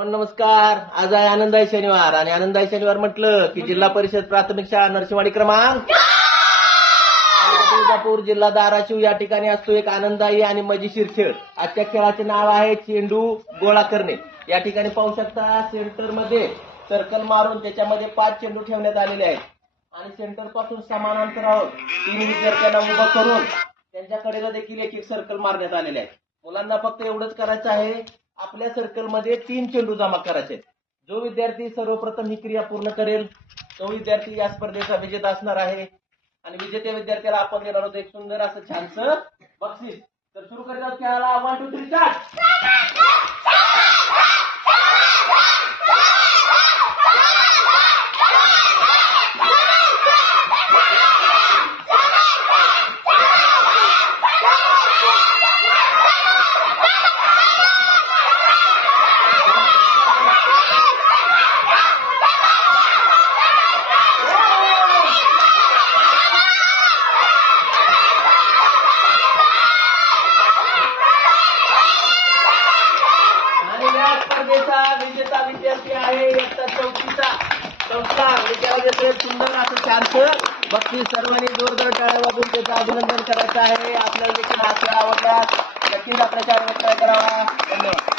नमस्कार. आज आहे आनंदाई शनिवार आणि आनंदाई शनिवार म्हटलं की जिल्हा परिषद प्राथमिक शाळा नरसिंहवाडी क्रमांक तुळजापूर जिल्हा धाराशिव या ठिकाणी असतो एक आनंदाई आणि मजेशीर खेळ. आजच्या खेळाचे नाव आहे चेंडू गोळा करणे. या ठिकाणी पाहू शकता सेंटर मध्ये सर्कल मारून त्याच्यामध्ये 5 चेंडू ठेवण्यात आलेले आहेत आणि सेंटर पासून समान अंतरावर 3 विद्यार्थ्यांना उभं करून त्यांच्याकडे देखील एक सर्कल मारण्यात आलेले आहे. मुलांना फक्त एवढंच करायचं आहे, आपल्या सर्कल मध्ये 3 चेंडू जमा करायचे. जो विद्यार्थी सर्वप्रथम ही क्रिया पूर्ण करेल तो विद्यार्थी या स्पर्धेचा विजेता असणार आहे आणि विजेत्या विद्यार्थ्याला आपण देणार आहोत एक सुंदर असं छानसं बक्षीस. तर सुरू करीत आहोत खेळाला. 1 2 3 स्टार्ट. स्पर्धेचा विजेता विद्यार्थी आहे इयत्ता 4चा विद्यार्थी. सुंदर असं छानसं बक्षीस. सर्वांनी जोरदार टाळ्या वाजवून त्याचं अभिनंदन करायचं आहे. आपल्याला देखील हा खेळ आवडला. नक्कीच आपल्या शाळेत ट्राय करावा. धन्यवाद.